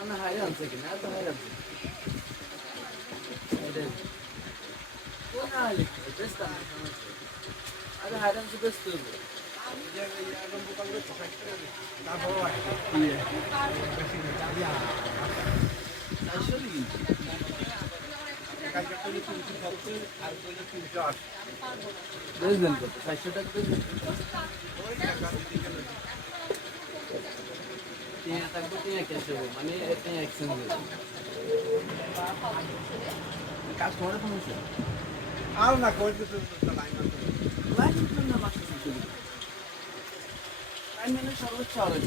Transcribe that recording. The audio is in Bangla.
আমি হাই আনছে কিনা এত হাই আনছে কোন হাই বেস্ট আরে হাই আনছে বেস্ট হইব আসলে কিন্তু বেচবেন কত 400 টাকা বেচবেন টিয়া থাকবে টিয়া ক্যাশ হবে মানে টিয়া এক্সচেঞ্জ হবে কাস্টমারের ফোন আছে আর না করতে তো লাইন লাইন না মাসে লাইন মানে সর্বোচ্চ আড়াই